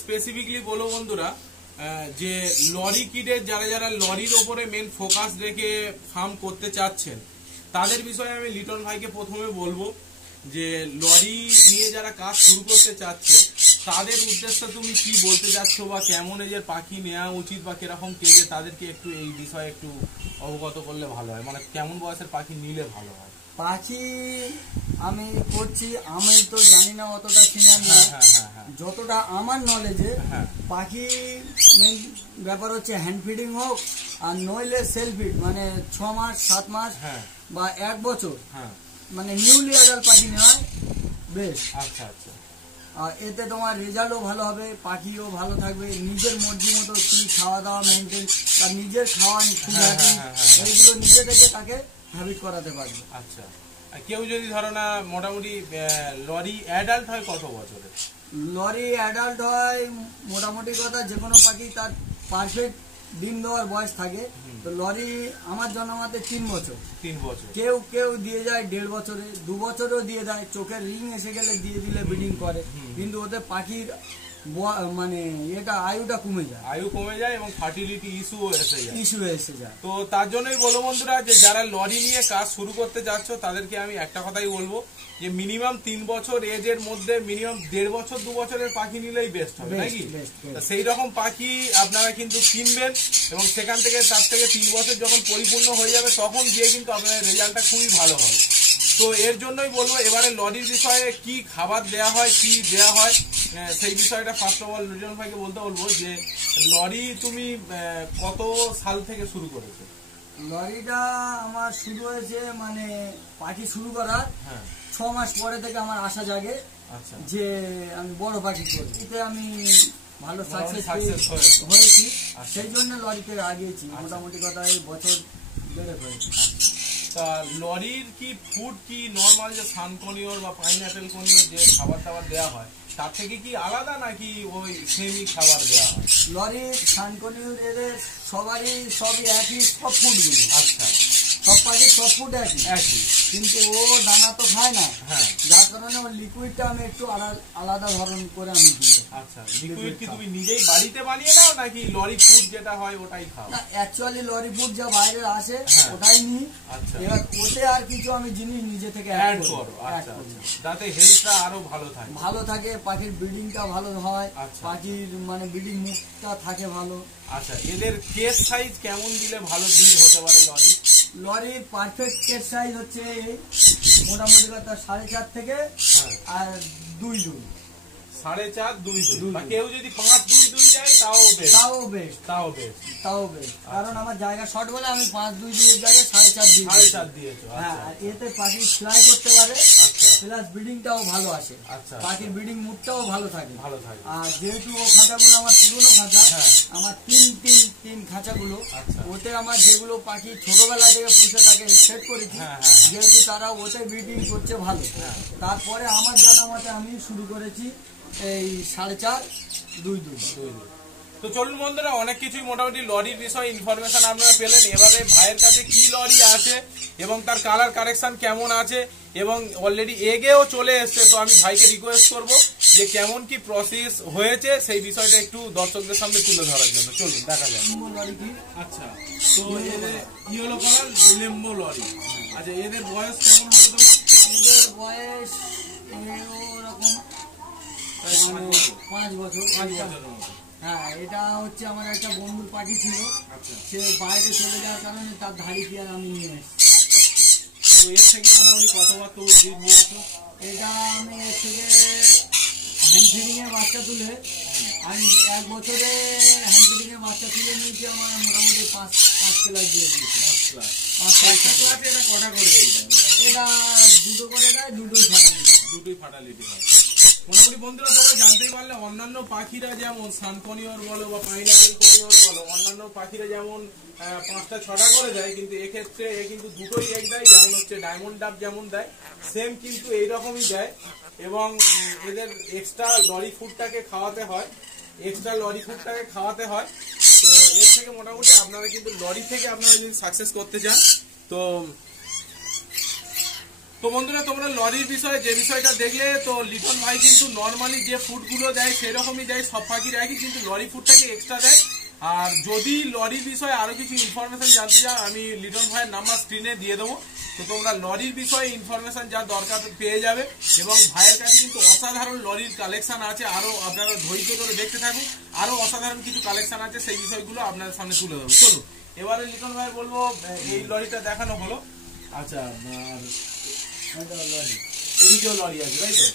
Specifically বলো বন্ধুরা যে লরি কিডের যারা যারা লরির ওপরে মেন ফোকাস রেখে ফার্ম করতে চাচ্ছেন তাদের বিষয়ে আমি লিটন ভাইকে প্রথমে বলবো যে লরি নিয়ে যারা কাজ শুরু করতে চাচ্ছে তাদের উদ্দেশ্যে তুমি কি বলতে চাচ্ছ বা কেমন এজের পাখি নেওয়া উচিত বা কিরকম কেজে তাদেরকে একটু এই বিষয়ে একটু অবগত করলে ভালো হয়, মানে কেমন বয়সের পাখি নিলে ভালো হয়। পাখি আমি করছি, আমি তো জানি না অতটা সিনিয়র না, যতটা আমার নলেজে পাখি মেন ব্যাপার হচ্ছে হ্যান্ড ফিডিং হোক আর নইলে সেলফ ফিড, মানে 6 মাস 7 মাস বা 1 বছর, মানে নিউলি অ্যাডাল্ট পাখি নেওয়া বেশ। আচ্ছা আচ্ছা। আর এতে তোমার রেজাল্টও ভালো হবে, পাখিও ভালো থাকবে, নিজের মর্জি মতো কি খাওয়া দাওয়া মেনটেন বা নিজের খাওয়া এইগুলো নিজে থেকে তাকে হ্যাবিট করাতে পারবে। আচ্ছা, কেউ যদি ধরো না মোটামুটি লরি অ্যাডাল্ট হয় কত বছরে? লরি অ্যাডাল্ট হয় মোটামুটি কথা যে কোনো পাখি তার পারফেক্ট ডিম দেওয়ার বয়স থাকে, তো লরি আমার জন্মমতে 3 বছর। 3 বছর। কেউ কেউ দিয়ে যায় 1.5 বছরে, 2 বছরেও দিয়ে দেয়, চোখের রিং এসে গেলে দিয়ে দিলে ব্রিডিং করে, কিন্তু ওতে পাখির মানে এটা আয়ুটা কমে যায়, আয়ু কমে যায় এবং ফার্টিলিটি ইস্যু এসে যায়। তো তার জন্যই বলবো বন্ধুরা যে যারা লরি নিয়ে কাজ শুরু করতে যাচ্ছ তাদেরকে আমি একটা কথাই বলবো যে মিনিমাম 3 বছর এজের মধ্যে মিনিমাম 1.5 বছর 2 বছরের পাখি নিলেই বেস্ট হবে, নাকি? সেই রকম পাখি আপনারা কিন্তু কিনবেন এবং সেখান থেকে তার থেকে 3 বছর যখন পরিপূর্ণ হয়ে যাবে তখন গিয়ে কিন্তু আপনাদের রেজাল্টটা খুবই ভালো হবে। তো এর জন্যই বলবো এবারে লরির বিষয়ে কি খাবার দেয়া হয় কি দেয়া হয় সেই বিষয়টা ফার্স্ট অফ অল লিটন ভাইকে বলতে বলবো যে লরি তুমি কত সাল থেকে শুরু করেছো? লরিটা আমার শুরু হয়েছে মানে পাখি শুরু করার 6 মাস পরে থেকে আমার আশা জাগে যে আমি বড় পাখি করবো, এতে আমি ভালো সাকসেস হয়েছি, সেই জন্য লরিতে আগিয়েছি। মোটামুটি কথা এই বছর বেড়ে হয়েছে। তা লরির কি ফুড কি নর্মাল যে সানকনিওর বা পাইনঅ্যাপেল কনিওর যে খাবার দাবার দেওয়া হয় তার থেকে কি আলাদা নাকি ওই সেমি খাবার দেওয়া হয়? লরির সানকনিওর এদের সবই একই, সব ফুডগুলো। আচ্ছা, সব পাখির সব ফুড একই, কিন্তু ও দানা তো খায় না, যার কারণে ওর লিকুইডটা আমি একটু আলাদা ধরন করে আমি দিই। আচ্ছা, লিকুইড কি তুমি নিজেই বাড়িতে বানিয়ে নাও নাকি লরি ফুড যেটা হয় ওটাই খাও? না, অ্যাকচুয়ালি লরি ফুড যা বাইরে আসে ওটাই নিই। আচ্ছা, এবার ওতে আর কিছু আমি জিনিস নিজে থেকে অ্যাড করো। আচ্ছা, যাতে হেলথটা আরো ভালো থাকে, পাখির ব্রিডিংটা ভালো হয়, পাখির মানে ব্রিডিং মুখটা থাকে ভালো। আচ্ছা, এদের কেস সাইজ কেমন দিলে ভালো ব্রিড হতে পারে লরি? লরির পারফেক্ট কেস সাইজ হচ্ছে মোটামুটি কথা 4.5 থেকে আর 2 4.5 2 বা কেউ যদি 5 2 যায় তাও বেশ। কারণ আমার জায়গা শর্ট বলে আমি 5 2 এর জায়গায় 4.5 দিয়েছো। হ্যাঁ, এতে পাখি ফ্লাই করতে পারে, প্লাস ব্রিডিংটাও ভালো আসে, পাখির ব্রিডিং মুডটাও ভালো থাকে। আর যেহেতু ও খাঁচাগুলো আমার পুরোনো খাঁচা, আমার তিন খাঁচাগুলো, ওতে আমার যেগুলো পাখি ছোটবেলা থেকে পুষে তাকে সেট করেছি, যেহেতু তারা ওতে ব্রিডিং করছে ভালো, তারপরে আমার জানা মতে আমি শুরু করেছি এই 4.5 2 তো চলুন বন্ধুরা, অনেক কিছুই মোটামুটি লরির বিষয়ে ইনফরমেশন আপনারা পেলেন। এবারে ভাইয়ের কাছে কি লরি আছে এবং তার কালার কারেকশন কেমন আছে এবং অলরেডি এগেও চলে এসছে, তো আমি ভাইকে রিকোয়েস্ট করব যে কেমন কি প্রসেস হয়েছে সেই বিষয়টা একটু দর্শকদের সামনে তুলে ধরার জন্য। চলুন দেখা যাক। আচ্ছা, তো এদের ইয়েলো কালার লেম্বো লরি। আচ্ছা, এদের বয়স কেমন হবে? এদের বয়স এরকম 5 বছর। হ্যাঁ, এটা হচ্ছে আমার একটা বন্ধুর পাখি ছিল, সে বাইরে চলে যাওয়ার কারণে তার ধাড়ি পেয়ার আমি নিয়ে এসেছি। তো এর থেকে মোটামুটি কতবার তো ব্রিড নিয়েছো? এটা আমি এর থেকে হ্যান্ড ফিডিং এর বাচ্চা তুলে আমি 1 বছরে হ্যান্ড ফিডিং এর বাচ্চা তুলে নিয়েছি, আমার মোটামুটি 5 ক্লাস দিয়ে দিয়েছি। 5 ক্লাস। এটা কটা করে এটা 2 করে দেয়, দুটোই ফাটালিটি হয়। মোটামুটি বন্ধুরা তোমরা জানতেই পারলে অন্যান্য পাখিরা যেমন সানকনিওর বলো বা পাইনঅ্যাপেল কনিওর বলো, অন্যান্য পাখিরা যেমন 5টা 6টা করে দেয়, কিন্তু এক্ষেত্রে এ কিন্তু দুটোই এগ দেয়, যেমন হচ্ছে ডায়মন্ড ডাব যেমন দেয় সেম কিন্তু এইরকমই দেয়। এবং এদের এক্সট্রা লরি ফুডটাকে খাওয়াতে হয়, তো এর থেকে মোটামুটি আপনারা কিন্তু লরি থেকে আপনারা যদি সাকসেস করতে চান তো তো বন্ধুরা তোমরা লরির বিষয়ে যে বিষয়টা দেখলে, তো লিটন ভাই কিন্তু নর্মালি যে ফুডগুলো দেয় সেরকমই দেয়, সব পাখির একই, কিন্তু লরি ফুডটাকে এক্সট্রা দেয়। আর যদি লরির বিষয়ে আরো কিছু ইনফরমেশন জানতে চাও, আমি লিটন ভাইয়ের নাম্বার স্ক্রিনে দিয়ে দেবো। তো তোমরা লরির বিষয়ে ইনফরমেশন যা দরকার পেয়ে যাবে। এবং ভাইয়ের কাছে কিন্তু অসাধারণ লরির কালেকশন আছে, আরো আপনারা ধৈর্য ধরে দেখতে থাকুন, আরো অসাধারণ কিছু কালেকশন আছে, সেই বিষয়গুলো আপনাদের সামনে তুলে দেবো। চলুন এবারে লিটন ভাই বলবো, এই লরিটা দেখানো হলো। আচ্ছা, এদিকেও লরি আছে তাই তো?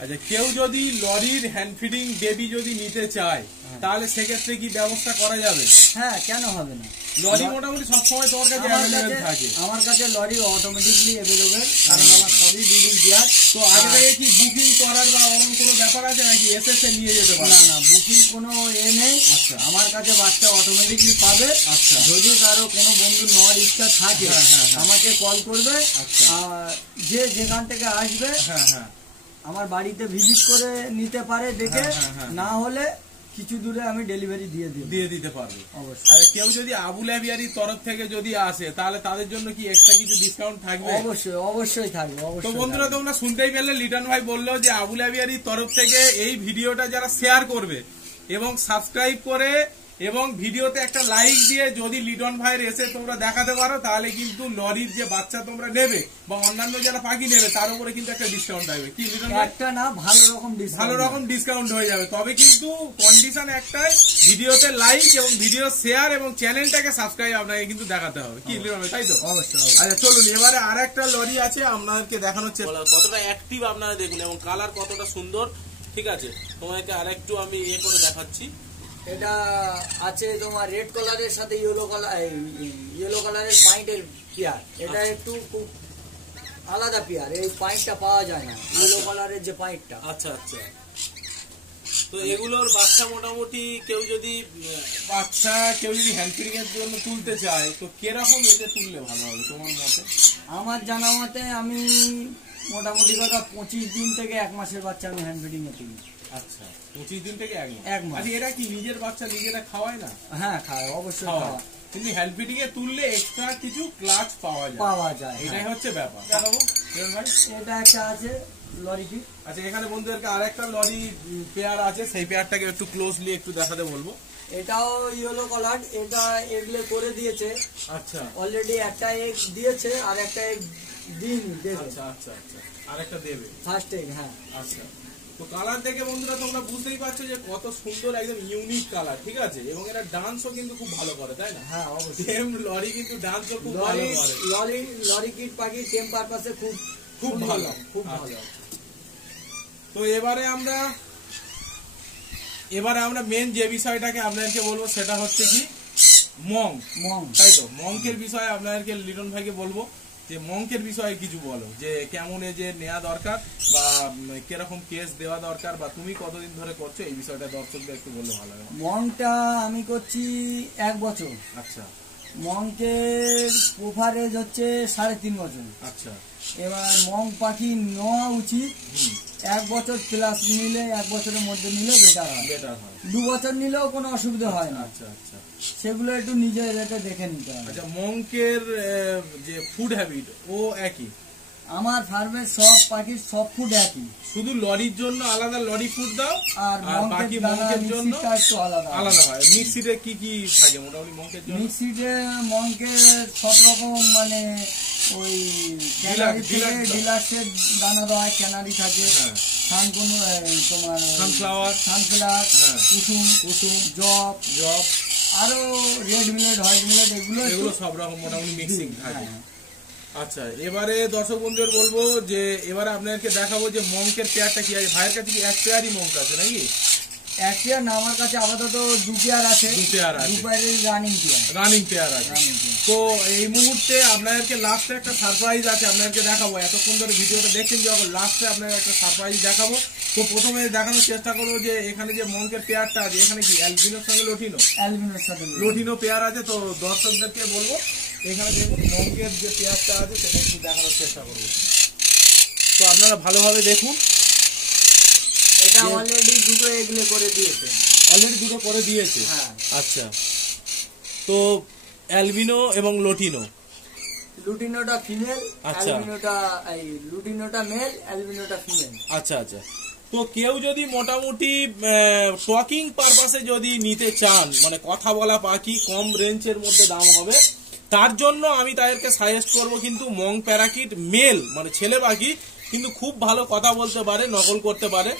আচ্ছা, কেউ যদি লরির হ্যান্ড ফিডিং বেবি যদি নিতে চায় তাহলে সেক্ষেত্রে কি ব্যবস্থা করা যাবে? হ্যাঁ, কেন হবে না? লরি মোটামুটি সবসময় তোমার কাছে অ্যাভেলেবেল থাকে? আমার কাছে লরি অটোমেটিকলি অ্যাভেলেবেল, কারণ আমার সবই বিল্ডিং দেওয়া। তো আগে থেকে কি বুকিং করার বা অন্য কোনো ব্যাপার আছে নাকি এসএসএ নিয়ে যেতে পারে? না, বুকিং কোনো নেই। আচ্ছা, আমার কাছে বাচ্চা অটোমেটিকলি পাবে। আচ্ছা, যদি কারো কোনো বন্ধু নেওয়ার ইচ্ছা থাকে আমাকে কল করবে। আচ্ছা, যে যেখান থেকে আসবে আমার বাড়িতে ভিজিট করে নিতে পারে দেখে, না হলে কিছু দূরে আমি ডেলিভারি দিয়ে দিতে পারবো অবশ্যই। আর কেউ যদি আবুল আবিয়ারির তরফ থেকে যদি আসে তাহলে তাদের জন্য কি এক্সট্রা কিছু ডিসকাউন্ট থাকবে? অবশ্যই থাকবে। তো বন্ধুরা তোমরা শুনতেই পেলে, লিটন ভাই বললো যে আবুল আবিয়ারির তরফ থেকে এই ভিডিওটা যারা শেয়ার করবে এবং সাবস্ক্রাইব করে এবং ভিডিওতে একটা লাইক দিয়ে যদি লিটন ভাইয়ের এসে তোমরা দেখাতে পারো, তাহলে কিন্তু লরির যে বাচ্চা তোমরা নেবে বা অন্যান্য যারা পাখি নেবে তার উপরে কিন্তু একটা ডিসকাউন্ট আসবে। কি লিটন ভাই? একটা না, ভালো রকম ডিসকাউন্ট হয়ে যাবে। তবে কিন্তু কন্ডিশন একটাই, ভিডিওতে লাইক এবং ভিডিও শেয়ার এবং চ্যানেলটাকে সাবস্ক্রাইব আপনাকে কিন্তু দেখাতে হবে। কি লিটন ভাই, তাই তো? অবশ্যই। আচ্ছা চলুন এবারে আর একটা লরি আছে, আপনাদেরকে দেখানোর চেষ্টা, কতটা অ্যাক্টিভ আপনারা দেখুন এবং কালার কতটা সুন্দর। ঠিক আছে, তোমাকে আরেকটু আমি করে দেখাচ্ছি। এটা আছে তোমার রেড কালারের সাথে ইয়েলো কালারের পয়েন্টের পেয়ার। এটা একটু খুব আলাদা পেয়ার, এই পয়েন্টটা পাওয়া যায় না, ইয়েলো কালারের যে পয়েন্টটা। আচ্ছা, তো এগুলোর বাচ্চা মোটামুটি কেউ যদি হ্যান্ড ফিডিং এর জন্য তুলতে চায় তো কিরকম এজে তুললে ভালো হবে তোমার মতে? আমার জানা মতে আমি মোটামুটি কথা 25 দিন থেকে 1 মাসের বাচ্চা আমি হ্যান্ড ফিডিং এ তুলি। আচ্ছা, 25 দিন থেকে 1 মাস। আচ্ছা, এরা কি নিজের বাচ্চা নিজেরা খাওয়ায় না? হ্যাঁ, খায়, অবশ্যই খাওয়ায়। কিন্তু হ্যান্ড ফিডিং এ তুললে এক্সট্রা কিছু ক্লাচ পাওয়া যায়, এটাই হচ্ছে ব্যাপার। এটা একটা আছে লরি কি। আচ্ছা, এখানে বন্ধুদেরকে আরেকটা লরি পেয়ার আছে, সেই পেয়ারটাকে একটু ক্লোজলি একটু দেখাতে বলবো। এটাও ইয়েলো কালার, এটা এগলে করে দিয়েছে। আচ্ছা, অলরেডি একটা এগ দিয়েছে আর একটা এগ দেবে। আচ্ছা, আরেকটা দেবে ফার্স্ট এগ। হ্যাঁ, আচ্ছা। তো কালার দেখে বন্ধুরা তোমরা বুঝতেই পারছো যে কত সুন্দর, একদম ইউনিক কালার। ঠিক আছে, এবং এরা ডান্সও কিন্তু খুব ভালো করে, তাই না? হ্যাঁ, অবশ্যই। সেম লরি কিন্তু ডান্সও খুব ভালো করে। লরি কিড পাখি টেম পারপাসে খুব ভালো। তো এবারে আমরা মেন যে বিষয়টাকে আপনাদেরকে বলবো সেটা হচ্ছে কি মং, তাই তো? মঙ্কের বিষয়ে আপনাদেরকে লিটন ভাইকে বলবো যে মঙ্কের বিষয়ে কিছু বলো, যে কেমন এজে নেওয়া দরকার বা কিরকম কেস দেওয়া দরকার, বা তুমি কতদিন ধরে করছো এই বিষয়টা দর্শকদের একটু বললে ভালো হবে। মংটা আমি করছি 1 বছর। আচ্ছা, মঙ্কের ওভারেজ হচ্ছে 3.5 বছর। আচ্ছা, এবার মং পাখি নেওয়া উচিত 1 বছর প্লাস নিলে, 1 বছরের মধ্যে নিলে বেটার হয়। 2 বছর নিলেও কোনো অসুবিধা হয় না। আচ্ছা, সেগুলো একটু নিজের রেটে দেখে নিতে হবে। আচ্ছা, মঙ্কের যে ফুড হ্যাবিট ও একই? আমার ফার্মের সব পাখির সব ফুড একই, শুধু লরির জন্য আলাদা লরি ফুড দাও আর বাকি মঙ্কের জন্য একটু আলাদা হয়। মিক্সিডে কি থাকে মোটামুটি মঙ্কের জন্য? মিক্সিডে মঙ্কের সব রকম, মানে ওই ডিলাক্সের দানা দেওয়া ক্যানারি থাকে, তোমার সানফ্লাওয়ার, কুসুম, জব, আরো রেড মিলেট, হোয়াইট মিলেট, এগুলো সব রকম মোটামুটি মিক্সিং থাকে। আচ্ছা, এবারে দর্শক বন্ধুদের বলবো যে এবারে আপনাদেরকে দেখাবো যে মঙ্কের পেয়ারটা কি আছে। ভাইয়ের কাছে কি 1 পেয়ারই মঙ্ক আছে নাকি? 1 পেয়ার না, আমার কাছে আপাতত 2 পেয়ার আছে। 2 পেয়ারের রানিং পেয়ার আছে। তো এই মুহূর্তে আপনাদেরকে লাস্টে একটা সারপ্রাইজ আছে, আপনাদেরকে দেখাবো। এতক্ষণ ধরে ভিডিওটা দেখছেন, যখন লাস্টে আপনাদের একটা সারপ্রাইজ দেখাবো। তো প্রথমে দেখানোর চেষ্টা করবো যে এখানে যে মঙ্কের পেয়ারটা আছে, এখানে কি অ্যালবিনোর সঙ্গে লটিনো পেয়ার আছে। তো দর্শকদেরকে বলবো এখানে দেখুন মঙ্কের যে পেয়ারটা আছে সেটা একটু দেখানোর চেষ্টা করবো। তো আপনারা ভালোভাবে দেখুন, এটা অলরেডি 2টো এগলে করে দিয়েছে। হ্যাঁ, আচ্ছা। তো অ্যালবিনো এবং লটিনো লুটিনোটা ফিমেল, অ্যালবিনোটা লুটিনোটা মেল, অ্যালবিনোটা ফিমেল। আচ্ছা আচ্ছা। তো কেউ যদি মোটামুটি টকিং পারপাসে যদি নিতে চান, মানে কথা বলা পাখি, কম রেঞ্জের মধ্যে দাম হবে, তার জন্য আমি তাদেরকে সাজেস্ট করব কিন্তু মং প্যারাকিট মেল, মানে ছেলে পাখি, কিন্তু খুব ভালো কথা বলতে পারে, নকল করতে পারে।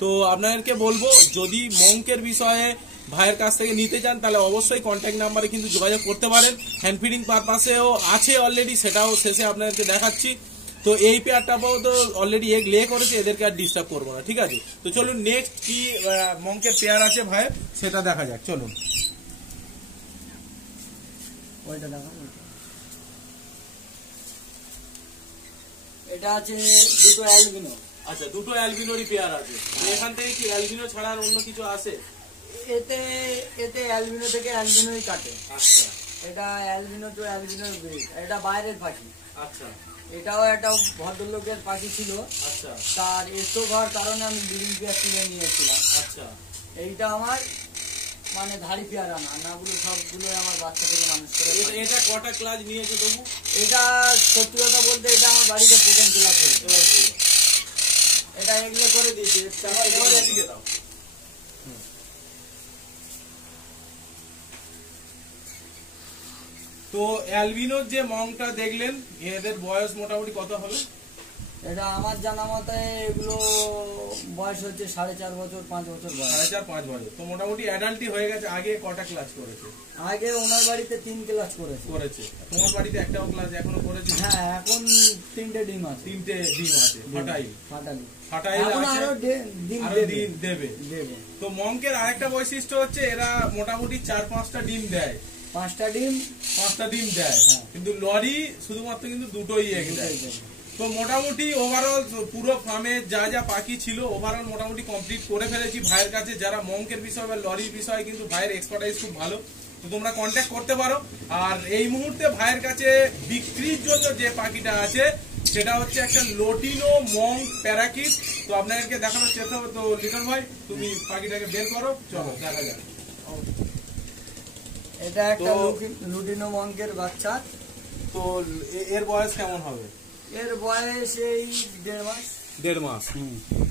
তো আপনাদেরকে বলবো যদি মঙ্কের বিষয়ে ভাইয়ের কাছ থেকে নিতে চান তাহলে অবশ্যই কন্ট্যাক্ট নাম্বারে কিন্তু যোগাযোগ করতে পারেন। হ্যান্ড ফিডিং পারপাসেও আছে অলরেডি, সেটাও শেষে আপনাদেরকে দেখাচ্ছি। তো এই পেয়ারটাও তো অলরেডি এগ লে করেছে, এদেরকে আর ডিস্টার্ব করবো না, ঠিক আছে? তো চলুন নেক্সট কি মঙ্কের পেয়ার আছে ভাইয়ের সেটা দেখা যাক, চলুন। ওইটা দেখা, এটা আছে দুটো অ্যালবিনো। আচ্ছা, দুটো অ্যালবিনোরই পেয়ার আছে। এখান থেকে কি অ্যালবিনো ছাড়া আর অন্য কিছু আছে? এতে অ্যালবিনো থেকে অ্যালবিনোই কাটে। আচ্ছা, এটা অ্যালবিনো টু অ্যালবিনোর ব্রিড, এটা বাইরের পাখি। আচ্ছা, এটাও একটা ভদ্রলোকের পাখি ছিল। আচ্ছা, তার স্ট্রোক হওয়ার কারণে আমি ব্রিডিং পেয়ার তুলে নিয়েছিলাম। আচ্ছা, এইটা আমার মানে ধাড়ি পেয়ারা না, নাগুলো সবগুলো আমার বাচ্চা থেকে মানুষ করে। এটা কটা ক্লাস নিয়েছে তবু? এটা সত্যি কথা বলতে এটা আমার বাড়িতে প্রথম ক্লাস হয়েছে। এটা এগুলো করে দিয়েছি। তো অ্যালবিনোর যে মংটা দেখলেন, এদের বয়স মোটামুটি কত হবে? এটা আমার জানা মতে এগুলো বয়স হচ্ছে 4.5 বছর 5 বছর বয়স। 4.5-5 বছর। তো মোটামুটি অ্যাডাল্টই হয়ে গেছে। আগে কটা ক্লাস করেছে? আগে ওনার বাড়িতে 3 ক্লাস করেছে। তোমার বাড়িতে একটাও ক্লাস এখনো করেছে? হ্যাঁ, এখন 3টে ডিম আছে। 3টে ডিম আছে। ফাটাইল এখন আছে, আরো ডিম দেবে। তো মঙ্কের আরেকটা বৈশিষ্ট্য হচ্ছে এরা মোটামুটি 4-5টা ডিম দেয়। 5টা ডিম দেয়, কিন্তু লরি শুধুমাত্র কিন্তু দুটোই এগ দেয়। তো মোটামুটি ওভারঅল পুরো ফার্মে যা যা পাখি ছিল ওভারঅল মোটামুটি কমপ্লিট করে ফেলেছি ভাইয়ের কাছে। যারা মঙ্কের বিষয় বা লরির বিষয়ে কিন্তু ভাইয়ের এক্সপার্টাইজ খুব ভালো, তো তোমরা কন্ট্যাক্ট করতে পারো। আর এই মুহূর্তে ভাইয়ের কাছে বিক্রির জন্য যে পাখিটা আছে সেটা হচ্ছে একটা লটিনো মঙ্ক প্যারাকিট। তো আপনাদেরকে দেখানোর চেষ্টা হবে। তো লিটন ভাই তুমি পাখিটাকে বের করো, চলো দেখা যাক। এটা একটা লুটিনো মঙ্কের বাচ্চা। তো এর বয়স কেমন হবে? এর বয়স এই 1.5 মাস।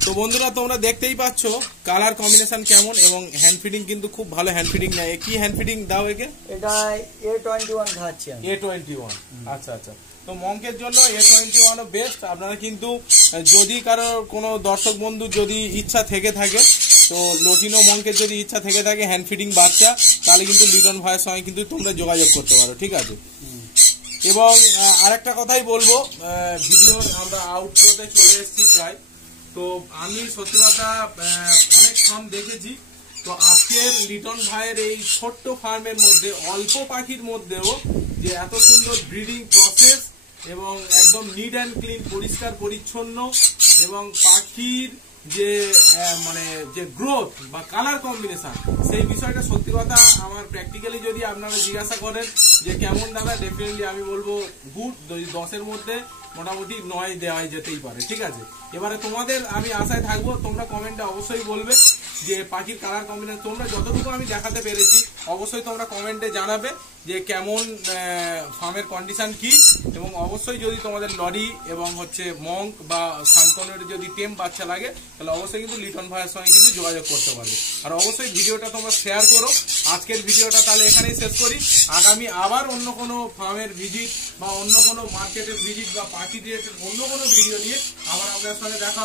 তো বন্ধুরা তোমরা দেখতেই পাচ্ছ কালার কম্বিনেশন কেমন, এবং হ্যান্ড ফিডিং কিন্তু খুব ভালো হ্যান্ড ফিডিং নেয়। কি হ্যান্ড ফিডিং দাও একে? এটা A21 খাচ্ছি। A21। আচ্ছা আচ্ছা। তো মঙ্কের জন্য A21 বেস্ট। আপনারা কিন্তু যদি কারো কোনো দর্শক বন্ধু যদি ইচ্ছা থেকে থাকে, তো লটিনো মঙ্কের যদি ইচ্ছা থেকে থাকে হ্যান্ড ফিডিং বাচ্চা, তাহলে কিন্তু লিটন ভাইয়ের সঙ্গে কিন্তু তোমরা যোগাযোগ করতে পারো, ঠিক আছে? এবং আরেকটা কথাই বলবো, ভিডিওর আমরা আউটরোতে চলে এসেছি প্রায়। তো আমি সত্যি কথা অনেক ফার্ম দেখেছি, তো আজকের লিটন ভাইয়ের এই ছোট্ট ফার্মের মধ্যে অল্প পাখির মধ্যেও যে এত সুন্দর ব্রিডিং প্রসেস এবং একদম নিট অ্যান্ড ক্লিন, পরিষ্কার পরিচ্ছন্ন, এবং পাখির যে মানে যে গ্রোথ বা কালার কম্বিনেশন, সেই বিষয়টা সত্যি কথা আমার প্র্যাকটিক্যালি যদি আপনারা জিজ্ঞাসা করেন যে কেমন দাদা, ডেফিনেটলি আমি বলবো গুড। 10-এর মধ্যে মোটামুটি 9 দেওয়াই যেতেই পারে, ঠিক আছে? এবারে তোমাদের আমি আশায় থাকবো, তোমরা কমেন্টে অবশ্যই বলবে যে পাখির কালার কম্বিনেশন তোমরা যতটুকু আমি দেখাতে পেরেছি অবশ্যই তোমরা কমেন্টে জানাবে যে কেমন ফার্মের কন্ডিশন কি। এবং অবশ্যই যদি তোমাদের লরি এবং হচ্ছে মঙ্ক বা সানকনের যদি টেম বাচ্চা লাগে তাহলে অবশ্যই কিন্তু লিটন ভাইয়ের সঙ্গে কিন্তু যোগাযোগ করতে পারবে। আর অবশ্যই ভিডিওটা তোমরা শেয়ার করো। আজকের ভিডিওটা তাহলে এখানেই শেষ করি। আগামী আবার অন্য কোনো ফার্মের ভিজিট বা অন্য কোনো মার্কেটের ভিজিট বা পাখি রিলেটেড অন্য কোনো ভিডিও নিয়ে আবার আপনার সঙ্গে দেখা হবে।